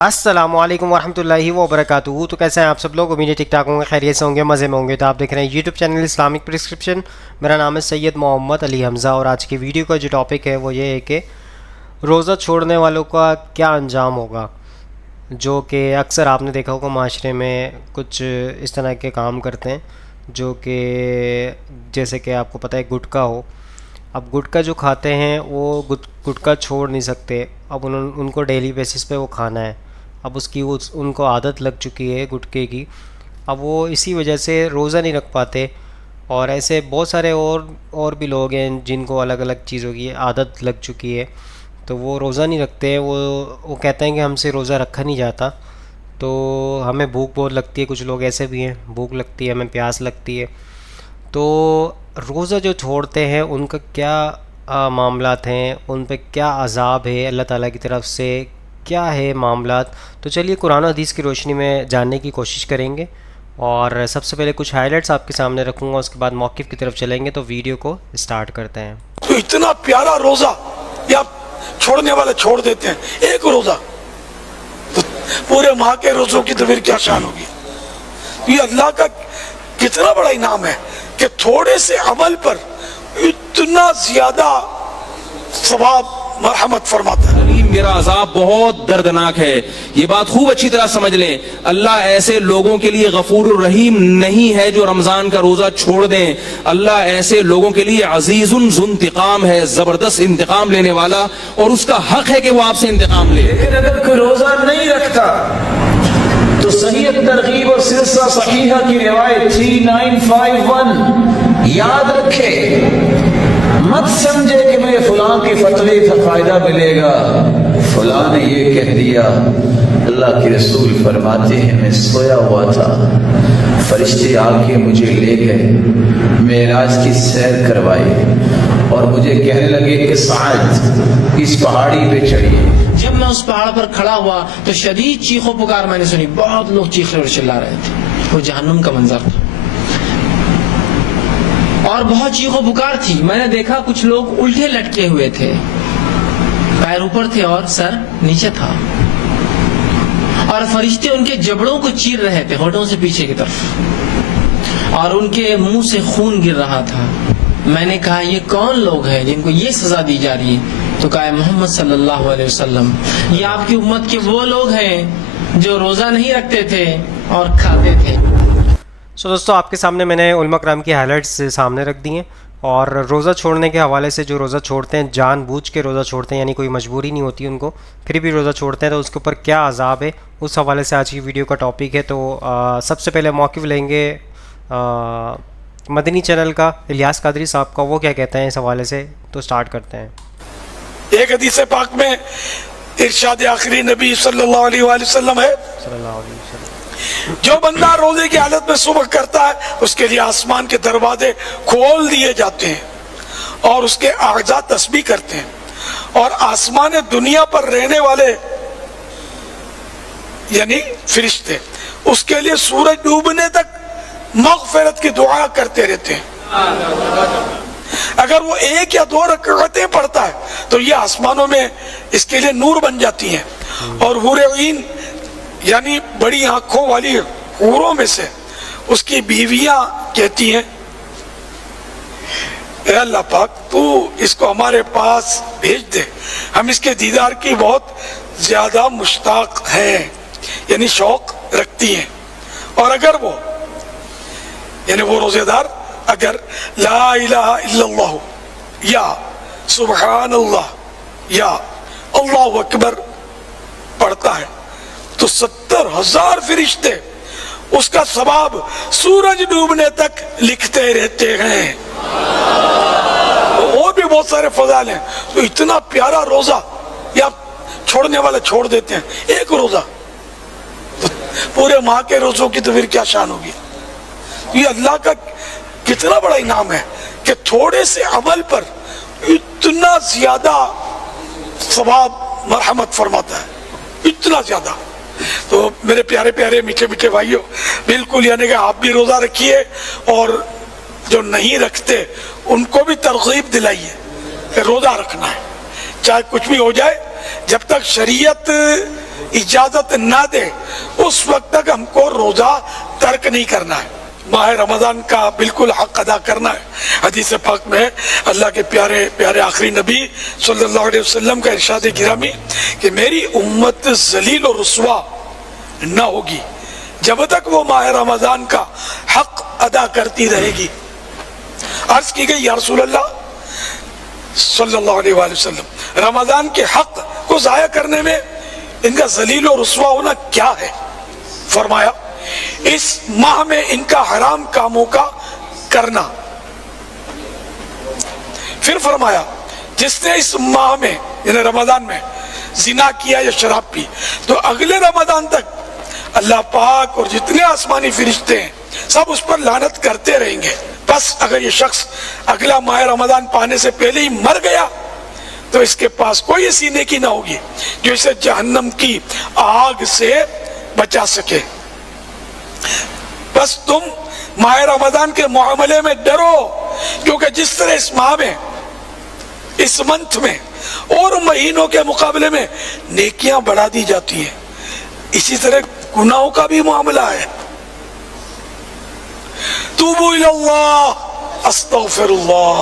السلام علیکم ورحمۃ اللہ وبرکاتہ۔ تو کیسے ہیں آپ سب لوگ؟ امید ٹک ٹاک ہوں گے، خیریت سے ہوں گے، مزے میں ہوں گے۔ تو آپ دیکھ رہے ہیں یوٹیوب چینل اسلامک پرسکرپشن۔ میرا نام ہے سید محمد علی حمزہ، اور آج کی ویڈیو کا جو ٹاپک ہے وہ یہ ہے کہ روزہ چھوڑنے والوں کا کیا انجام ہوگا، جو کہ اکثر آپ نے دیکھا ہوگا معاشرے میں کچھ اس طرح کے کام کرتے ہیں، جو کہ جیسے کہ آپ کو پتہ ہے گٹکا ہو۔ اب گٹکا جو کھاتے ہیں وہ گٹکا چھوڑ نہیں سکتے، اب ان کو ڈیلی بیسس پہ وہ کھانا ہے۔ اب ان کو عادت لگ چکی ہے گٹکے کی، اب وہ اسی وجہ سے روزہ نہیں رکھ پاتے۔ اور ایسے بہت سارے اور بھی لوگ ہیں جن کو الگ الگ چیزوں کی عادت لگ چکی ہے، تو وہ روزہ نہیں رکھتے۔ وہ کہتے ہیں کہ ہم سے روزہ رکھا نہیں جاتا، تو ہمیں بھوک بہت لگتی ہے۔ کچھ لوگ ایسے بھی ہیں، بھوک لگتی ہے، ہمیں پیاس لگتی ہے۔ تو روزہ جو چھوڑتے ہیں ان کا کیا معاملات ہیں، ان پہ کیا عذاب ہے اللہ تعالیٰ کی طرف سے، کیا ہے معاملات؟ تو چلیے قرآن و حدیث کی روشنی میں جاننے کی کوشش کریں گے، اور سب سے پہلے کچھ ہائی لائٹس آپ کے سامنے رکھوں گا، اس کے بعد موقف کی طرف چلیں گے۔ تو ویڈیو کو اسٹارٹ کرتے ہیں۔ تو اتنا پیارا روزہ یا چھوڑنے والے چھوڑ دیتے ہیں ایک روزہ، تو پورے ماہ کے روزوں کی تو پھر کیا شان ہوگی؟ یہ اللہ کا کتنا بڑا انعام ہے کہ تھوڑے سے عمل پر اتنا زیادہ ثواب مرحمت فرماتا ہے۔ میرا عذاب بہت دردناک ہے، یہ بات خوب اچھی طرح سمجھ لیں۔ اللہ ایسے لوگوں کے لیے غفور الرحیم نہیں ہے جو رمضان کا روزہ چھوڑ دیں۔ اللہ ایسے لوگوں کے لیے عزیز ذو انتقام ہے، زبردست انتقام لینے والا، اور اس کا حق ہے کہ وہ آپ سے انتقام لے۔ لیکن اگر کوئی روزہ نہیں رکھتا تو صحیح ترغیب اور سلسلہ صحیحہ کی روایت 3951 یاد رکھے، مت سمجھے کہ میں فلاں کے فتوے کا فائدہ ملے گا، فلاں نے یہ کہہ دیا۔ اللہ کے رسول فرماتے ہیں میں سویا ہوا تھا، فرشتے آ کے مجھے لے گئے، معراج کی سیر کروائی، اور مجھے کہنے لگے کہ سعد اس پہاڑی پہ چڑھیے۔ جب میں اس پہاڑ پر کھڑا ہوا تو شدید چیخ و پکار میں نے سنی، بہت لوگ چیخ اور چلا رہے تھے، وہ جہنم کا منظر تھا، اور بہت چیخ و پکار تھی۔ میں نے دیکھا کچھ لوگ الٹے لٹکے ہوئے تھے، پیر اوپر تھے اور سر نیچے تھا، اور فرشتے ان کے جبڑوں کو چیر رہے تھے ہونٹوں سے پیچھے کی طرف، اور ان کے منہ سے خون گر رہا تھا۔ میں نے کہا یہ کون لوگ ہیں جن کو یہ سزا دی جا رہی ہے؟ تو کہا محمد صلی اللہ علیہ وسلم، یہ آپ کی امت کے وہ لوگ ہیں جو روزہ نہیں رکھتے تھے اور کھاتے تھے۔ دوستو آپ کے سامنے میں نے علماء کرام کی ہائی لائٹس سامنے رکھ دی ہیں، اور روزہ چھوڑنے کے حوالے سے جو روزہ چھوڑتے ہیں، جان بوجھ کے روزہ چھوڑتے ہیں، یعنی کوئی مجبوری نہیں ہوتی ان کو، پھر بھی روزہ چھوڑتے ہیں، تو اس کے اوپر کیا عذاب ہے، اس حوالے سے آج کی ویڈیو کا ٹاپک ہے۔ تو سب سے پہلے موقف لیں گے مدنی چینل کا الیاس قادری صاحب کا، وہ کیا کہتے ہیں اس حوالے سے، تو سٹارٹ کرتے ہیں۔ ایک حدیث پاک میں ارشاد آخری نبی صلی اللہ علیہ وآلہ وسلم ہے، صلی اللہ علیہ وسلم، جو بندہ روزے کی حالت میں صبح کرتا ہے اس کے لیے آسمان کے دروازے کھول دیے جاتے ہیں، اور اس کے اعضاء تسبیح کرتے ہیں، اور آسمان دنیا پر رہنے والے یعنی فرشتے اس کے لیے سورج ڈوبنے تک مغفرت کی دعا کرتے رہتے ہیں۔ اگر وہ ایک یا دو رکعتیں پڑھتا ہے تو یہ آسمانوں میں اس کے لیے نور بن جاتی ہیں، اور حور عین یعنی بڑی آنکھوں والی حوروں میں سے اس کی بیویاں کہتی ہیں اے اللہ پاک تو اس کو ہمارے پاس بھیج دے، ہم اس کے دیدار کی بہت زیادہ مشتاق ہیں، یعنی شوق رکھتی ہیں۔ اور اگر وہ یعنی وہ روزے دار اگر لا الہ الا اللہ یا سبحان اللہ یا اللہ اکبر پڑھتا ہے تو 70,000 فرشتے اس کا ثواب سورج ڈوبنے تک لکھتے رہتے ہیں۔ اور بھی بہت سارے فضائل ہیں۔ تو اتنا پیارا روزہ یا چھوڑنے والے چھوڑ دیتے ہیں ایک روزہ، تو پورے ماہ کے روزوں کی تو پھر کیا شان ہوگی؟ یہ اللہ کا کتنا بڑا انعام ہے کہ تھوڑے سے عمل پر اتنا زیادہ ثواب مرحمت فرماتا ہے، اتنا زیادہ۔ تو میرے پیارے پیارے میٹھے میٹھے بھائیوں، بالکل یعنی کہ آپ بھی روزہ رکھیے، اور جو نہیں رکھتے ان کو بھی ترغیب دلائیے کہ روزہ رکھنا ہے، چاہے کچھ بھی ہو جائے، जब तक शरीयत इजाजत ना दे उस वक्त तक हमको रोजा तर्क नहीं करना है। माह रमजान का बिल्कुल हक अदा करना है। हदीस पाक में अल्लाह के प्यारे प्यारे आखिरी नबी सल्लल्लाहु अलैहि वसल्लम का इरशाद गिरामी कि मेरी उम्मत जलील और रुस्वा न होगी जब तक वो माह रमजान का हक अदा करती रहेगी। अर्ज की गई या रसूल अल्लाह सल्लल्लाहु अलैहि वसल्लम रमजान के हक को जाया करने में इनका जलील और रुस्वा होना क्या है? फरमाया इस माह में इनका हराम कामों का करना। फिर फरमाया जिसने इस माह में यानी रमजान में जिना किया या शराब पी तो अगले रमजान तक अल्लाह पाक और जितने आसमानी फरिश्ते हैं सब उस पर लानत करते रहेंगे। बस अगर ये शख्स अगला माह रमजान पाने से पहले ही मर गया तो इसके पास कोई ऐसी नेकी ना होगी जो इसे जहन्नम की आग से बचा सके। बस तुम माह रमजान के मुआमले में डरो क्योंकि जिस तरह इस माह में इस मंथ में और महीनों के मुकाबले में नेकियां बढ़ा दी जाती हैं इसी तरह गुनाहों का भी मामला है। तूबू इलल्लाह अस्तगफिरुल्लाह।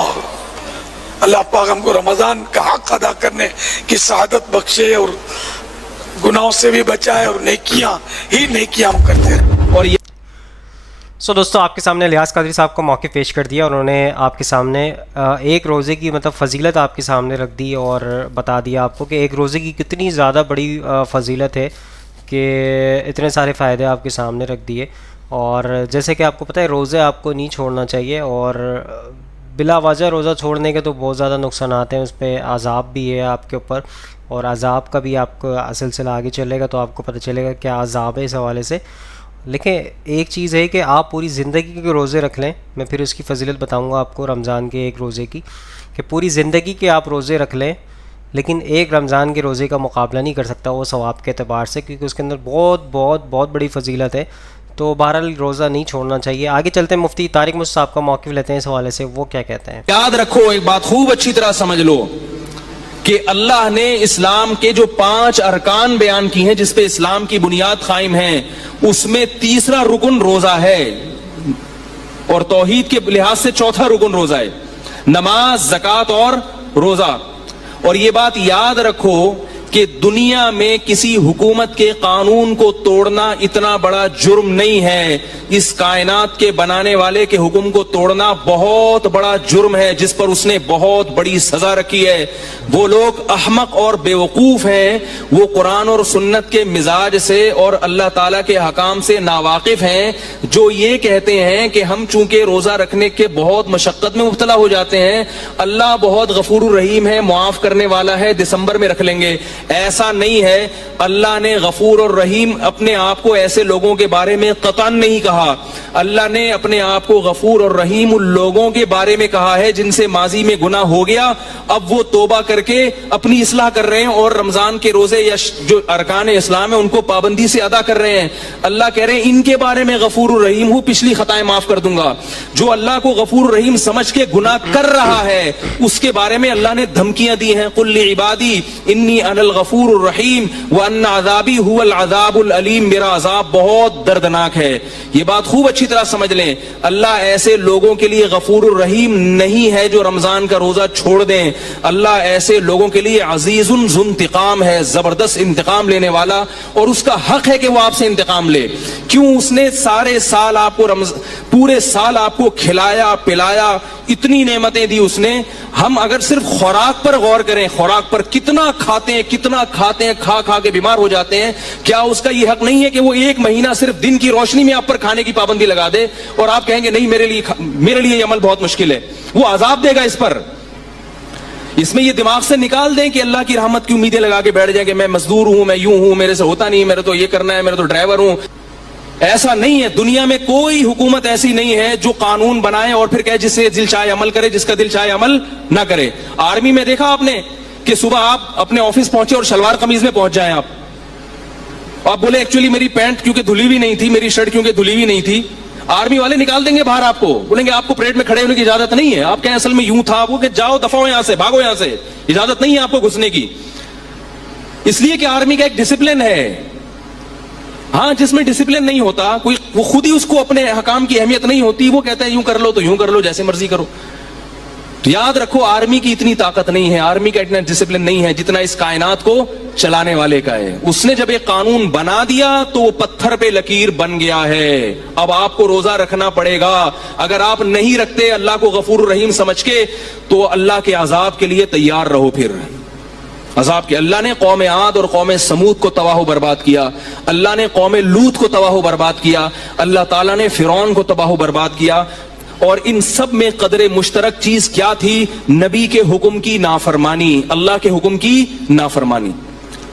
अल्लाह पाक हमको रमजान का हक अदा करने की सआदत बख्शे और गुनाहों से भी बचाए और नेकियां ही नेकियां हम करते रहें। और सो दोस्तों आपके सामने लियाज कादरी साहब को मौके पेश कर दिया। उन्होंने आपके सामने एक रोज़े की मतलब फ़जीलत आपके सामने रख दी और बता दिया आपको कि एक रोज़े की कितनी ज़्यादा बड़ी फ़जीलत है कि इतने सारे फ़ायदे आपके सामने रख दिए। और जैसे कि आपको पता है रोज़े आपको नहीं छोड़ना चाहिए और बिला वजह रोज़ा छोड़ने के तो बहुत ज़्यादा नुकसान आते हैं, उस पर अज़ाब भी है आपके ऊपर और अज़ाब का भी आपको सिलसिला आगे चलेगा तो आपको पता चलेगा क्या अज़ाब है इस हवाले से। लेकिन एक चीज़ है कि आप पूरी ज़िंदगी के रोज़े रख लें, मैं फिर उसकी फ़जीलत बताऊंगा आपको रमज़ान के एक रोज़े की कि पूरी ज़िंदगी के आप रोज़े रख लें लेकिन एक रमज़ान के रोज़े का मुकाबला नहीं कर सकता वो सवाब के अतबार से, क्योंकि उसके अंदर बहुत बड़ी फ़जीलत है। तो बहरहाल रोज़ा नहीं छोड़ना चाहिए। आगे चलते हैं, मुफ्ती तारिक मुर्शद साहब का मौक़िफ़ लेते हैं इस हवाले से, वो क्या कहते हैं। याद रखो एक बात खूब अच्छी तरह समझ लो कि अल्लाह ने इस्लाम के जो 5 अरकान बयान की हैं जिस पे इस्लाम की बुनियाद कायम है उसमें तीसरा रुकन रोजा है और तौहीद के लिहाज से चौथा रुकन रोजा है, नमाज, ज़कात और रोजा। और ये बात याद रखो कि दुनिया में किसी हुकूमत के कानून को तोड़ना इतना बड़ा जुर्म नहीं है, इस कायनात के बनाने वाले के हुक्म को तोड़ना बहुत बड़ा जुर्म है जिस पर उसने बहुत बड़ी सजा रखी है। वो लोग अहमक और बेवकूफ हैं, वो कुरान और सुन्नत के मिजाज से और अल्लाह ताला के हकाम से नावाकिफ हैं जो ये कहते हैं कि हम चूंकि रोजा रखने के बहुत मशक्कत में मुब्तला हो जाते हैं, अल्लाह बहुत गफूर रहीम है, मुआफ करने वाला है, दिसंबर में रख लेंगे। ऐसा नहीं है। अल्लाह ने गफूर और रहीम अपने आप को ऐसे लोगों के बारे में कतन नहीं कहा। अल्लाह ने अपने आप को गफूर और रहीम उन लोगों के बारे में कहा है जिनसे माजी में गुनाह हो गया, अब वो तौबा करके अपनी इस्लाह कर रहे हैं और रमजान के रोजे या जो अरकान इस्लाम है उनको पाबंदी से अदा कर रहे हैं। अल्लाह कह रहे हैं इनके बारे में गफूर और रहीम हूं, पिछली खताएं माफ कर दूंगा। जो अल्लाह को गफूर रहीम समझ के गुनाह कर रहा है उसके बारे में अल्लाह ने धमकियां दी हैं, कुल इबादी इन्नी अनल गफूर रहीम व अन्ना अज़ाबी हुवल अज़ाबुल अलीम, मेरा अज़ाब बहुत दर्दनाक है। ये बात खूब अच्छी तरह समझ लें, अल्लाह ऐसे लोगों के लिए गफूर रहीम नहीं है जो रमजान का रोजा छोड़ दें। अल्लाह ऐसे लोगों के लिए अजीजुन ज़ुंतिकाम है, जबरदस्त इंतकाम लेने वाला, और उसका हक है कि वो आपसे इंतकाम ले। क्यों? उसने सारे साल आपको पूरे साल आपको खिलाया पिलाया, इतनी नेमतें दी उसने। हम अगर सिर्फ खुराक पर गौर करें, खुराक पर कितना खाते हैं, खा खा के बीमार हो जाते हैं, क्या उसका ये हक नहीं है कि वो एक महीना सिर्फ दिन की रोशनी में आप पर खाने की पाबंदी लगा दे और आप कहेंगे नहीं मेरे लिए ये अमल बहुत मुश्किल है, वो अजाब देगा इस पर। इसमें ये दिमाग से निकाल दें कि अल्लाह की रहमत की उम्मीदें लगा के बैठ जाए कि मैं मजदूर हूं, मैं यूं हूं, मेरे से होता नहीं, मेरे तो ये करना है, मेरे तो ड्राइवर हूं। ऐसा नहीं है। दुनिया में कोई हुकूमत ऐसी नहीं है जो कानून बनाए और फिर कहे जिससे दिल चाहे अमल करे, जिसका दिल चाहे अमल ना करे। आर्मी में देखा आपने कि सुबह आप अपने ऑफिस पहुंचे और शलवार कमीज में पहुंच जाएं आप बोले एक्चुअली मेरी पैंट क्योंकि धुली हुई नहीं थी, मेरी शर्ट क्योंकि धुली हुई नहीं थी, आर्मी वाले निकाल देंगे बाहर, आपको बोलेंगे आपको परेड में खड़े होने की इजाजत नहीं है। आप कहें असल में यूं था, वो कि जाओ दफा हो यहां से, भागो यहां से, इजाजत नहीं है आपको घुसने की। इसलिए कि आर्मी का एक डिसिप्लिन है। हाँ, जिसमें डिसिप्लिन नहीं होता, कोई वो खुद ही उसको अपने हकाम की अहमियत नहीं होती, वो कहता है यूं कर लो तो यूं कर लो, जैसे मर्जी करो। तो याद रखो, आर्मी की इतनी ताकत नहीं है, आर्मी का इतना डिसिप्लिन नहीं है जितना इस कायनात को चलाने वाले का है। उसने जब एक कानून बना दिया तो वो पत्थर पे लकीर बन गया है। अब आपको रोजा रखना पड़ेगा। अगर आप नहीं रखते अल्लाह को गफूर रहीम समझ के, तो अल्लाह के अजाब के लिए तैयार रहो। फिर अजाब के, अल्लाह ने कौम आद और कौम समूद को तबाह बर्बाद किया, अल्लाह ने कौम लूत को तबाह बर्बाद किया, अल्लाह ताला ने फिरौन को तबाह बर्बाद किया। और इन सब में कदरे मुश्तरक चीज क्या थी? नबी के हुक्म की नाफरमानी, अल्लाह के हुक्म की नाफरमानी।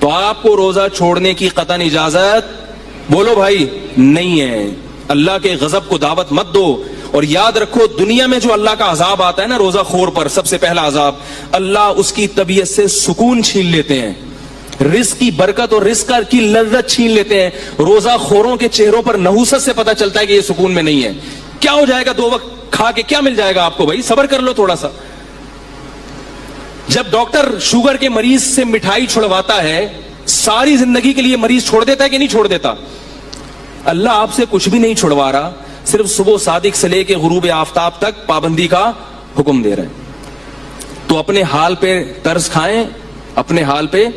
तो आपको रोजा छोड़ने की कतन इजाजत, बोलो भाई, नहीं है। अल्लाह के गजब को दावत मत दो। और याद रखो, दुनिया में जो अल्लाह का अजाब आता है ना रोजा खोर पर, सबसे पहला अजाब, अल्लाह उसकी तबीयत से सुकून छीन लेते हैं, रिस्क की बरकत और रिस्क की लज्जत छीन लेते हैं। रोजा खोरों के चेहरों पर नहुसत से पता चलता है कि ये सुकून में नहीं है। क्या हो जाएगा 2 वक्त खा के, क्या मिल जाएगा आपको? भाई सब्र कर लो थोड़ा सा। जब डॉक्टर शुगर के मरीज से मिठाई छुड़वाता है, सारी जिंदगी के लिए मरीज छोड़ देता है कि नहीं छोड़ देता? अल्लाह आपसे कुछ भी नहीं छुड़वा रहा, सिर्फ सुबह सादिक से लेके गुरूब आफ्ताब तक पाबंदी का हुक्म दे रहा है। तो अपने हाल पे तरस खाएं, अपने हाल पे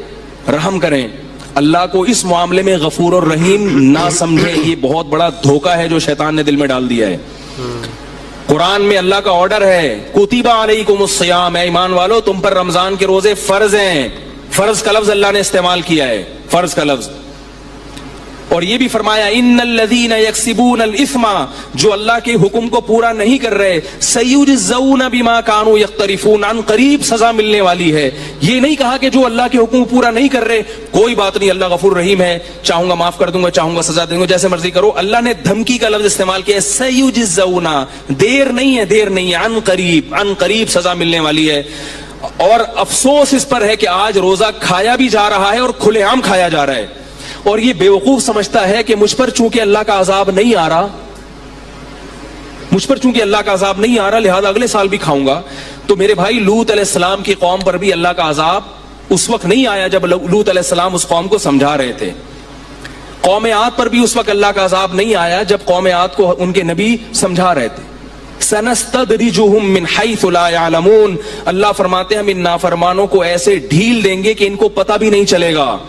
रहम करें। अल्लाह को इस मामले में गफूर और रहीम ना समझें। ये बहुत बड़ा धोखा है जो शैतान ने दिल में डाल दिया है। कुरान में अल्लाह का ऑर्डर है, कुतिबा अलैकुमुस्सियाम, ऐ ईमान वालो तुम पर रमजान के रोजे फर्ज हैं। फर्ज का लफ्ज अल्लाह ने इस्तेमाल किया है, फर्ज का लफ्ज। और ये भी फरमाया, इन्नल्लज़ीना यक्सिबूनल इस्मा, जो अल्लाह के हुक्म को पूरा नहीं कर रहे, सयुजज़ऊना बिमा कानू यक्तरिफून, अन करीब सजा मिलने वाली है। ये नहीं कहा कि जो अल्लाह के हुक्म पूरा नहीं कर रहे, कोई बात नहीं, अल्लाह गफूर रहीम है, चाहूंगा माफ कर दूंगा, चाहूंगा सजा दूंगा, जैसे मर्जी करो। अल्लाह ने धमकी का लफ्ज इस्तेमाल किया, सयुजज़ऊना, देर नहीं है, देर नहीं है, अन करीब सजा मिलने वाली है। और अफसोस इस पर है कि आज रोजा खाया भी जा रहा है और खुलेआम खाया जा रहा है। और ये बेवकूफ समझता है कि मुझ पर चूंकि अल्लाह का अजाब नहीं आ रहा, मुझ पर चूंकि अल्लाह का अजाब नहीं आ रहा, लिहाजा अगले साल भी खाऊंगा। तो मेरे भाई, लूत अलैहिस्सलाम की कौम पर भी अल्लाह का अजाब उस वक्त नहीं आया जब लूत अलैहिस्सलाम उस कौम को समझा रहे थे। कौम आद पर भी उस वक्त अल्लाह का अजाब नहीं आया जब कौम आद को उनके नबी समझा रहे थे। सनस्तदरिजुहुम मिन हैथु ला यअलमून, अल्लाह फरमाते हैं हम इन नाफरमानों को ऐसे ढील देंगे कि इनको पता भी नहीं चलेगा।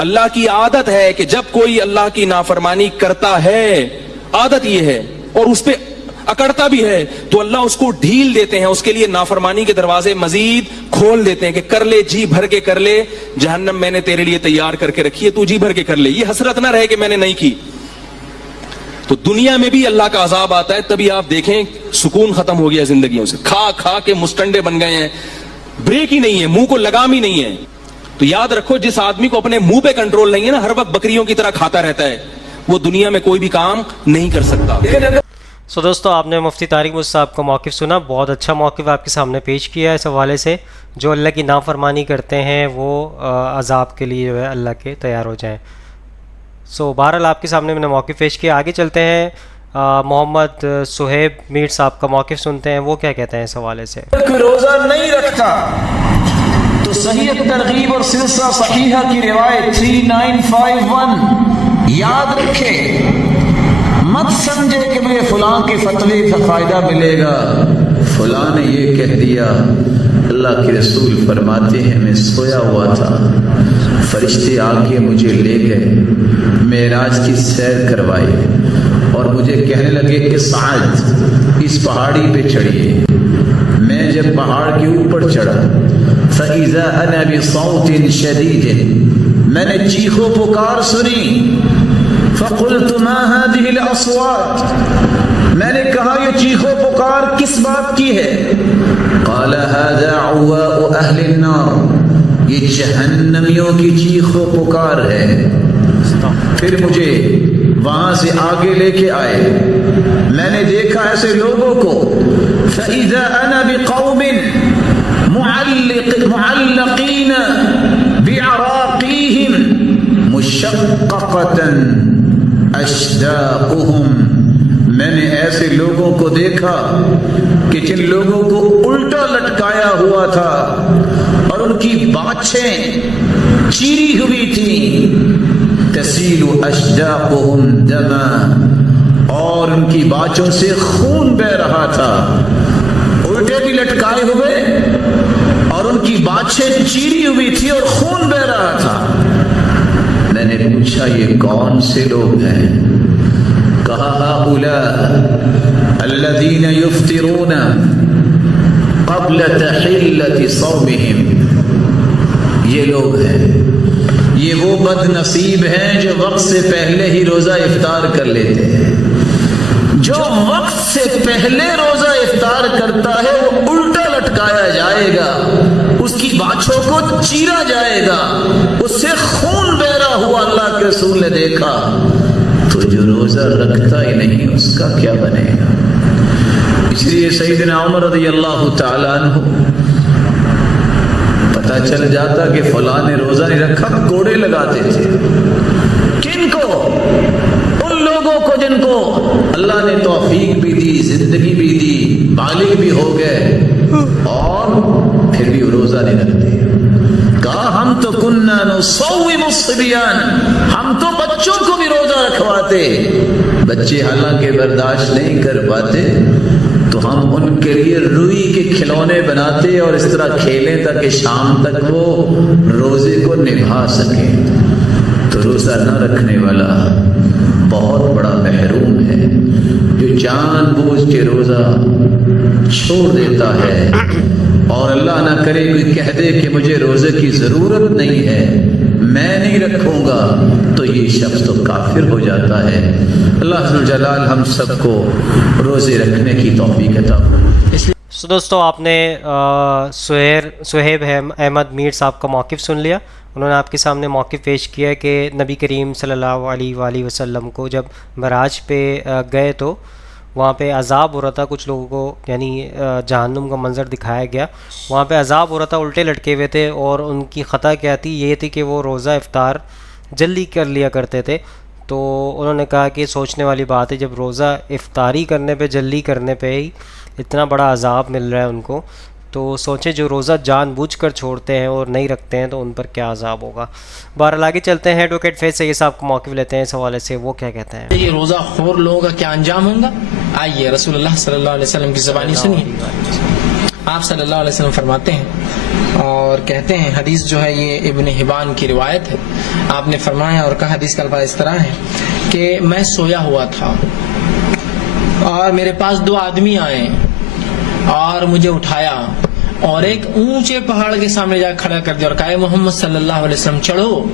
अल्लाह की आदत है कि जब कोई अल्लाह की नाफरमानी करता है, आदत ये है, और उस पे अकड़ता भी है, तो अल्लाह उसको ढील देते हैं, उसके लिए नाफरमानी के दरवाजे मजीद खोल देते हैं कि कर ले, जी भर के कर ले, जहन्नम मैंने तेरे लिए तैयार करके रखी है, तू जी भर के कर ले, ये हसरत ना रहे कि मैंने नहीं की। तो दुनिया में भी अल्लाह का अजाब आता है, तभी आप देखें सुकून खत्म हो गया जिंदगियों से, खा खा के मुस्टंडे बन गए हैं, ब्रेक ही नहीं है, मुंह को लगाम ही नहीं है। तो याद रखो, जिस आदमी को अपने मुंह पे कंट्रोल नहीं है ना, हर वक्त बकरियों की तरह खाता रहता है, वो दुनिया में कोई भी काम नहीं कर सकता। सो दोस्तों, आपने मुफ्ती तारिक मुसा साहब का मौक़िफ़ सुना, बहुत अच्छा मौक़िफ़ आपके सामने पेश किया है इस हवाले से। जो अल्लाह की नाफरमानी करते हैं वो अजाब के लिए जो है अल्लाह के तैयार हो जाएं। सो बहरहाल आपके सामने मैंने मौक़िफ़ पेश किया। आगे चलते हैं, मोहम्मद सुहेब मीर साहब का मौक़िफ़ सुनते हैं, वो क्या कहते हैं इस हवाले से। रोज़ा नहीं रखता तो सही तरगीब और सिलसिला सहीहा की रिवायत 3951 याद रखे, मत समझे कि मुझे फलां के फतवे का फायदा मिलेगा, फलां ने ये कह दिया। अल्लाह के रसूल फरमाते हैं, मैं सोया हुआ था, फरिश्ते आके मुझे ले गए, मेराज की सैर करवाई और मुझे कहने लगे कि साद इस पहाड़ी पे चढ़िए। मैं जब पहाड़ के ऊपर चढ़ा, फइज़ा अना बिसौतिन शदीद, मैंने चीखो पुकार सुनी। फ़क़ुल्तु मा हाज़िहिल अस्वात, मैंने कहा ये चीखो पुकार किस बात की है? क़ाल हाज़ा उव्वाउ अहलिन नार, ये जहन्नमियों की चीखो पुकार है। फिर मुझे वहां से आगे लेके आए, मैंने देखा ऐसे लोगों को, फ़इज़ा अना बिक़ौमिन मुअल्लक़ीन बिअराक़ीहिम मुशक़क़तन अश्दाक़ुहुम, मैंने ऐसे लोगों को देखा कि जिन लोगों को उल्टा लटकाया हुआ था और ان کی باچھیں چیری ہوئی تھی، تسیل اشداقهم دما، اور ان کی باچھوں سے خون بہ رہا تھا، الٹے بھی لٹکائے ہوئے اور ان کی باچھیں چیری ہوئی تھی اور خون بہ رہا تھا۔ میں نے پوچھا یہ کون سے لوگ ہیں؟ کہا هؤلاء الذين يفطرون قبل تحلة صومهم، یہ لوگ ہیں، یہ وہ بد نصیب ہیں جو وقت سے پہلے ہی روزہ افطار کر لیتے ہیں۔ جو وقت سے پہلے روزہ افطار کرتا ہے وہ الٹا لٹکایا جائے گا، اس کی باچھوں کو چیرا جائے گا، اس سے خون بہرا ہوا اللہ کے رسول نے دیکھا۔ تو جو روزہ رکھتا ہی نہیں اس کا کیا بنے گا؟ اس لیے سیدنا عمر رضی اللہ تعالیٰ عنہ پتہ چل جاتا کہ فلاں نے روزہ نہیں رکھا، کوڑے لگاتے تھے۔ کن کو؟ ان لوگوں کو جن کو اللہ نے توفیق بھی دی، زندگی بھی دی، بالغ بھی ہو گئے اور پھر بھی روزہ نہیں رکھتے۔ کہا ہم تو کننا نصوم الصبیان، ہم تو بچوں کو بھی روزہ رکھواتے۔ بچے حالانکہ برداشت نہیں کر پاتے تو ہم ان کے لیے روئی کے کھلونے بناتے اور اس طرح کھیلیں تاکہ شام تک وہ روزے کو نبھا سکیں۔ تو روزہ نہ رکھنے والا بہت بڑا محروم ہے، جو جان بوجھ کے روزہ چھوڑ دیتا ہے، اور اللہ نہ کرے کوئی کہہ دے کہ مجھے روزے کی ضرورت نہیں ہے، میں نہیں رکھوں گا، تو یہ شخص تو کافر ہو جاتا ہے۔ اللہ ذو الجلال ہم سب کو روزے رکھنے کی توفیق عطا فرمائے۔ سو دوستو آپ نے سہیب احمد میر صاحب کا موقف سن لیا۔ انہوں نے آپ کے سامنے موقف پیش کیا کہ نبی کریم صلی اللہ علیہ وآلہ وسلم کو جب معراج پہ گئے تو وہاں پہ عذاب ہو رہا تھا کچھ لوگوں کو، یعنی جہنم کا منظر دکھایا گیا، وہاں پہ عذاب ہو رہا تھا، الٹے لٹکے ہوئے تھے، اور ان کی خطا کیا تھی؟ یہ تھی کہ وہ روزہ افطار جلدی کر لیا کرتے تھے۔ تو انہوں نے کہا کہ سوچنے والی بات ہے، جب روزہ افطاری کرنے پہ، جلدی کرنے پہ ہی اتنا بڑا عذاب مل رہا ہے ان کو، تو سوچیں جو روزہ جان بوجھ کر چھوڑتے ہیں اور نہیں رکھتے ہیں تو ان پر کیا عذاب ہوگا۔ بہرحال آگے چلتے ہیں، ایڈوکیٹ فیض سید صاحب کو موقف لیتے ہیں اس حوالے سے، وہ کیا کہتے ہیں۔ یہ روزہ خور لوگوں کا کیا انجام ہوگا؟ آئیے رسول اللہ صلی اللہ علیہ وسلم کی زبانی سنیے۔ آپ صلی اللہ علیہ وسلم فرماتے ہیں اور کہتے ہیں، حدیث جو ہے یہ ابن حبان کی روایت ہے، آپ نے فرمایا اور کہا، حدیث کا الفاظ اس طرح ہے کہ میں سویا ہوا تھا اور میرے پاس دو آدمی آئے اور مجھے اٹھایا اور ایک اونچے پہاڑ کے سامنے جا کھڑا کر دیا اور کہا محمد صلی اللہ علیہ وسلم چڑھو۔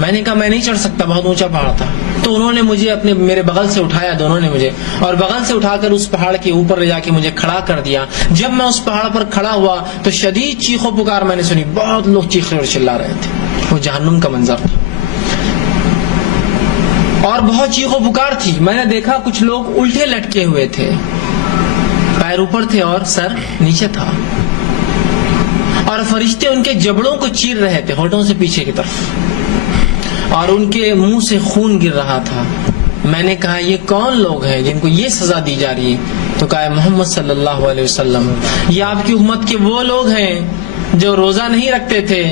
میں نے کہا میں نہیں چڑھ سکتا، بہت اونچا پہاڑ تھا۔ تو انہوں نے مجھے میرے بغل سے اٹھایا، دونوں نے مجھے، اور بغل سے اٹھا کر اس پہاڑ کے اوپر لے جا کے مجھے کھڑا کر دیا۔ جب میں اس پہاڑ پر کھڑا ہوا تو شدید چیخو پکار میں نے سنی، بہت لوگ چیخے اور چلا رہے تھے، وہ جہنم کا منظر تھا اور بہت چیخو پکار تھی۔ میں نے دیکھا کچھ لوگ الٹے لٹکے ہوئے تھے، پیر اوپر تھے اور سر نیچے تھا، اور فرشتے ان کے جبڑوں کو چیر رہے تھے ہونٹوں سے پیچھے کی طرف، اور ان کے منہ سے خون گر رہا تھا۔ میں نے کہا یہ کون لوگ ہیں جن کو یہ سزا دی جا رہی ہے؟ تو کہا محمد صلی اللہ علیہ وسلم، یہ آپ کی امت کے وہ لوگ ہیں جو روزہ نہیں رکھتے تھے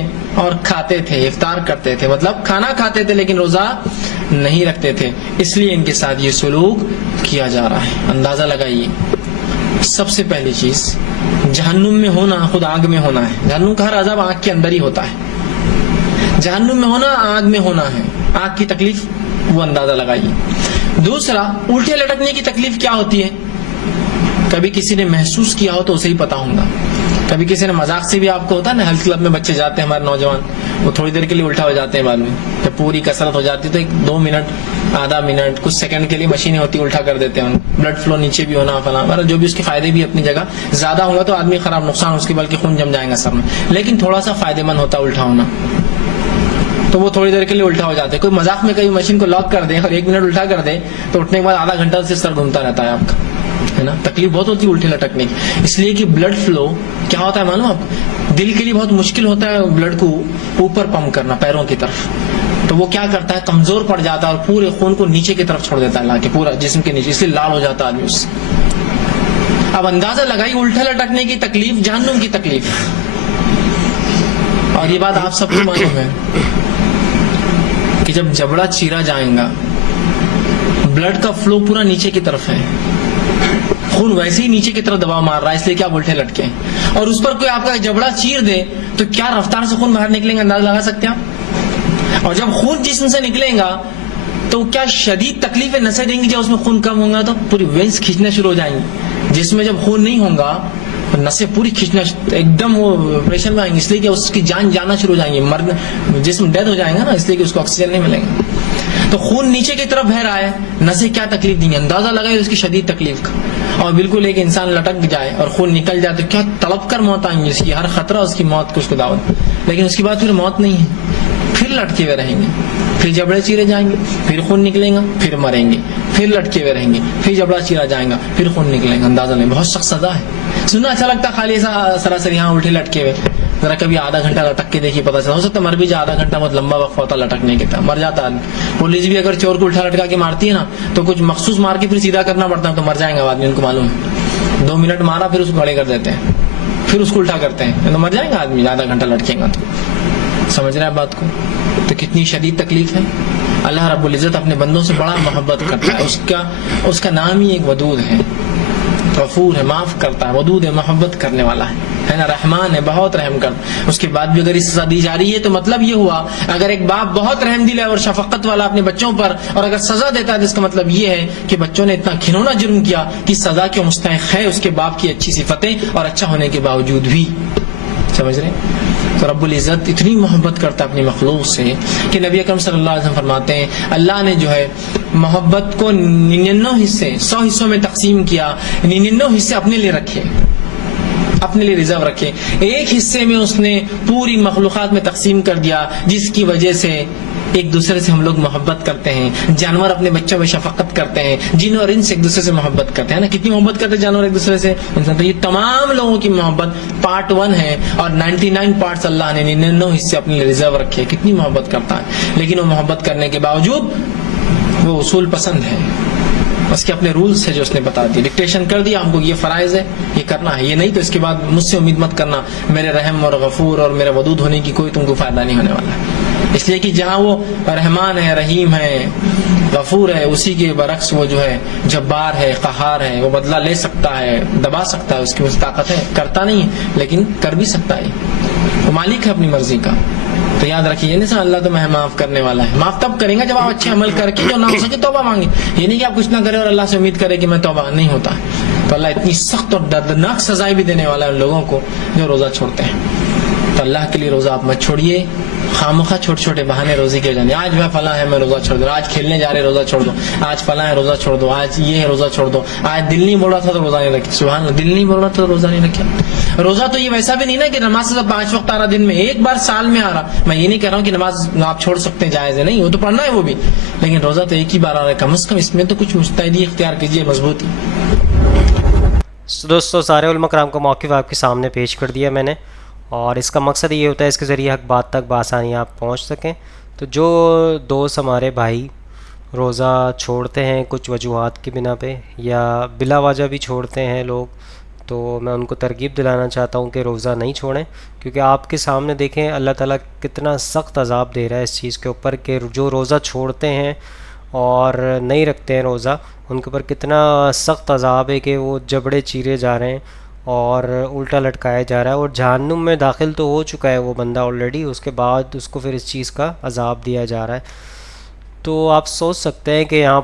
اور کھاتے تھے، افطار کرتے تھے، مطلب کھانا کھاتے تھے لیکن روزہ نہیں رکھتے تھے، اس لیے ان کے ساتھ یہ سلوک کیا جا رہا ہے۔ اندازہ لگائیے، سب سے پہلی چیز جہنم میں ہونا خود آگ میں ہونا ہے۔ جہنم کا ہر عذاب آگ کے اندر ہی ہوتا ہے، جہنم میں ہونا آگ میں ہونا ہے، آگ کی تکلیف وہ اندازہ لگائیے۔ دوسرا، الٹے لٹکنے کی تکلیف کیا ہوتی ہے؟ کبھی کسی نے محسوس کیا ہو تو اسے ہی پتا ہوگا، کبھی کسی نے مذاق سے بھی آپ کو ہوتا ہے نا، ہیلتھ کلب میں بچے جاتے ہیں ہمارے نوجوان، وہ تھوڑی دیر کے لیے الٹا ہو جاتے ہیں، بعد میں جب پوری کسرت ہو جاتی ہے تو 2 منٹ، آدھا منٹ، کچھ سیکنڈ کے لیے مشینیں ہوتی الٹا کر دیتے ہیں، بلڈ فلو نیچے بھی ہونا فلاں، جو بھی اس کے فائدے بھی اپنی جگہ، زیادہ ہوگا تو آدمی خراب، نقصان اس کے بلکہ خون جم جائے گا سر میں، لیکن تھوڑا سا فائدے مند ہوتا ہے الٹا ہونا، تو وہ تھوڑی دیر کے لیے الٹا ہو جاتے ہیں۔ کوئی مذاق میں کبھی مشین کو لاک کر دے اور 1 منٹ الٹا کر دے تو اٹھنے کے بعد آدھا گھنٹہ سے سر گھومتا رہتا ہے آپ کا، ہے نا، تکلیف بہت ہوتی ہے الٹے لٹکنے کی، اس لیے کہ بلڈ فلو کیا ہوتا ہے معلوم آپ، دل کے لیے بہت مشکل ہوتا ہے بلڈ کو اوپر پمپ کرنا پیروں کی طرف، تو وہ کیا کرتا ہے، کمزور پڑ جاتا ہے اور پورے خون کو نیچے کی طرف چھوڑ دیتا ہے، لا کے پورا جسم کے نیچے، اس لیے لال ہو جاتا ہے آدمی اس سے۔ اب اندازہ لگائی الٹا لٹکنے کی تکلیف جہنم کی تکلیف، और ये बात आप सबको मालूम है कि जब जबड़ा चीरा जाएगा, ब्लड का फ्लो पूरा नीचे की तरफ है, खून वैसे ही नीचे की तरफ दबाव मार रहा है, इसलिए क्या उल्टे लटके हैं। और उस पर कोई आपका जबड़ा चीर दे तो क्या रफ्तार से खून बाहर निकलेगा, अंदाजा लगा सकते हैं आप। और जब खून जिस्म से निकलेगा तो क्या शदीद तकलीफें नसें देंगी, जब उसमें खून कम होगा तो पूरी वेंस खींचना शुरू हो जाएंगी। जिसमें जब खून नहीं होगा नसें पूरी खींचना, एकदम वो प्रेशर में आएंगे, इसलिए कि उसकी जान जाना शुरू हो जाएंगे, मर जिस्म डेड हो जाएगा ना, इसलिए कि उसको ऑक्सीजन नहीं मिलेगा। तो खून नीचे की तरफ बह रहा है, नसें क्या तकलीफ देंगे, अंदाजा लगाए उसकी शदीद तकलीफ का। और बिल्कुल एक इंसान लटक जाए और खून निकल जाए तो क्या तड़प कर मौत आएंगी, उसकी हर खतरा उसकी मौत को उसको दावत। लेकिन उसके बाद फिर मौत नहीं है, फिर लटके हुए रहेंगे, फिर जबड़े चीरे जाएंगे, फिर खून निकलेगा, फिर मरेंगे, फिर लटके हुए रहेंगे, फिर जबड़ा चीरा जाएगा, फिर खून निकलेगा। अंदाजा नहीं, बहुत सख्त सजा है। सुनना अच्छा लगता खाली ऐसा सरासर यहाँ उल्टे लटके हुए, जरा कभी आधा घंटा लटक के देखिए, पता चला। हो सकता मर भी जाए, आधा घंटा बहुत लंबा वक्त होता लटकने के, मर जाता आदमी। पुलिस भी अगर चोर को उल्टा लटका के मारती है ना तो कुछ मखसूस मार के फिर सीधा करना पड़ता है, तो मर जाएगा आदमी, उनको मालूम है। 2 मिनट मारा फिर उसको खड़े कर देते हैं, फिर उसको उल्टा करते हैं, तो मर जाएगा आदमी आधा घंटा लटकेगा तो। समझ रहे हैं बात को? तो कितनी शदीद तकलीफ है। अल्लाह रब्बुल इज्जत अपने बंदों से बड़ा मोहब्बत करता है, उसका नाम ही एक वदूद है, गफूर है, माफ करता है, वदूद है, मोहब्बत करने वाला है ना, रहमान है, बहुत रहम करता है। उसके बाद भी अगर इस सजा दी जा रही है तो मतलब ये हुआ, अगर एक बाप बहुत रहम दिल है और शफकत वाला अपने बच्चों पर, और अगर सजा देता है तो इसका मतलब ये है कि बच्चों ने इतना घिनौना जुर्म किया कि सजा के मुस्तहिक है उसके बाप की अच्छी सिफतें और अच्छा होने के बावजूद भी। समझ रहे? तो रब्बुल इज़्ज़त इतनी मोहब्बत करता है अपनी मखलूक से कि नबी अकरम सल्लल्लाहु अलैहि वसल्लम फरमाते हैं, अल्लाह ने जो है मोहब्बत को 99 हिस्से 100 हिस्सों में तकसीम किया, 99 हिस्से अपने लिए रखे, अपने लिए रिजर्व रखे, एक हिस्से में उसने पूरी मखलूक़ात में तकसीम कर दिया, जिसकी वजह से एक दूसरे से हम लोग मोहब्बत करते हैं। जानवर अपने बच्चों में शफकत करते हैं, जिन और इंस एक दूसरे से मोहब्बत करते हैं ना। कितनी मोहब्बत करते हैं जानवर एक दूसरे से, इंसान। तो ये तमाम लोगों की मोहब्बत पार्ट 1 है और 99 पार्ट्स अल्लाह ने 99 हिस्से अपने लिए रिजर्व रखे। कितनी मोहब्बत करता है, लेकिन वो मोहब्बत करने के बावजूद वो उसूल पसंद है, उसके अपने रूल्स है जो उसने बता दिए, डिक्टेशन कर दिया हमको, ये फराइज है, ये करना है, ये नहीं तो इसके बाद मुझसे उम्मीद मत करना मेरे रहम और गफूर और मेरे वदूद होने की कोई तुमको फायदा नहीं होने वाला है। इसलिए कि जहाँ वो रहमान है, रहीम है, गफूर है, उसी के बरक्स वो जो है जब्बार है, कहार है, वो बदला ले सकता है, दबा सकता है, उसकी ताकत है, करता नहीं है लेकिन कर भी सकता है, वो मालिक है अपनी मर्जी का। तो याद रखिए, नहीं सर अल्लाह तो मैं माफ करने वाला है। माफ तब करेंगे जब आप अच्छे अमल करके जो ना हो सके तौबा मांगे, ये नहीं कि आप कुछ ना करें और अल्लाह से उम्मीद करें कि मैं तौबा नहीं होता। तो अल्लाह इतनी सख्त और दर्दनाक सजाएं भी देने वाला है उन लोगों को जो रोजा छोड़ते हैं। तो अल्लाह के लिए रोजा आप मत छोड़िए, खामखा छोटे छोटे बहाने रोजे के जाने, आज मैं फला है मैं रोजा छोड़ दो, आज खेलने जा रहे रोजा छोड़ दो, आज फला है रोजा छोड़ दो, आज ये है रोजा छोड़ दो, आज दिल नहीं बोल रहा था तो रोजा नहीं रखा, सुभान अल्लाह, दिल नहीं बोल रहा था तो रोजा नहीं रखा। रोजा तो ये वैसा भी नहीं ना कि नमाज से 5 वक्त आ रहा दिन में, एक बार साल में आ रहा। मैं ये नहीं कह रहा हूँ कि नमाज आप छोड़ सकते हैं, जायज है, नहीं, वो तो पढ़ना है वो भी, लेकिन रोजा तो एक ही बार आ रहा है, कम से कम इसमें तो कुछ मुस्तैदी इख्तियार कीजिए, मजबूती। दोस्तों सारे उलमा कराम का मौक़िफ़ आपके सामने पेश कर दिया मैंने, और इसका मकसद ये होता है इसके ज़रिए हक बात तक बआसानी आप पहुंच सकें। तो जो दोस्त हमारे भाई रोज़ा छोड़ते हैं कुछ वजूहात की बिना पे या बिला वजह भी छोड़ते हैं लोग, तो मैं उनको तरगीब दिलाना चाहता हूं कि रोज़ा नहीं छोड़ें, क्योंकि आपके सामने देखें अल्लाह ताला कितना सख्त अजाब दे रहा है इस चीज़ के ऊपर कि जो रोज़ा छोड़ते हैं और नहीं रखते हैं रोज़ा, उनके ऊपर कितना सख्त अजाब है कि वो जबड़े चीरे जा रहे हैं और उल्टा लटकाया जा रहा है, और जहन्नुम में दाखिल तो हो चुका है वो बंदा ऑलरेडी, उसके बाद उसको फिर इस चीज़ का अजाब दिया जा रहा है। तो आप सोच सकते हैं कि यहाँ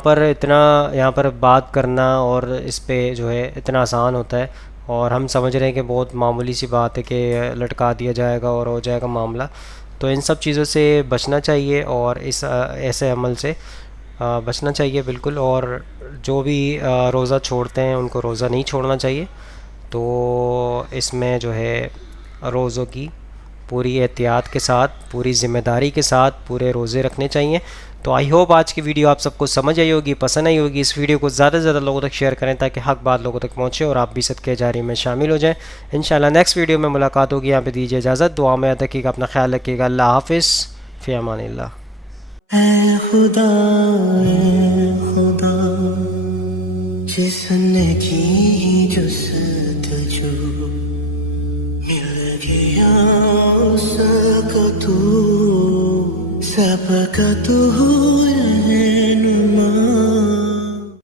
पर बात करना और इस पे जो है इतना आसान होता है, और हम समझ रहे हैं कि बहुत मामूली सी बात है कि लटका दिया जाएगा और हो जाएगा मामला। तो इन सब चीज़ों से बचना चाहिए और इस ऐसे अमल से बचना चाहिए बिल्कुल। और जो भी रोज़ा छोड़ते हैं उनको रोज़ा नहीं छोड़ना चाहिए। तो इसमें जो है रोज़ों की पूरी एहतियात के साथ, पूरी ज़िम्मेदारी के साथ पूरे रोज़े रखने चाहिए। तो आई होप आज की वीडियो आप सबको समझ आई होगी, पसंद आई होगी। इस वीडियो को ज़्यादा से ज़्यादा लोगों तक शेयर करें ताकि हक बात लोगों तक पहुँचे और आप भी सदके जारी में शामिल हो जाएं। इंशाल्लाह नेक्स्ट वीडियो में मुलाकात होगी। यहाँ पे दीजिए इजाज़त, दुआ में याद रखिएगा, अपना ख्याल रखिएगा। अल्लाह हाफ़िज़, फ़ी अमानिल्लाह। खुदा जिसने की जुस्तजू मिल गया उसका का तू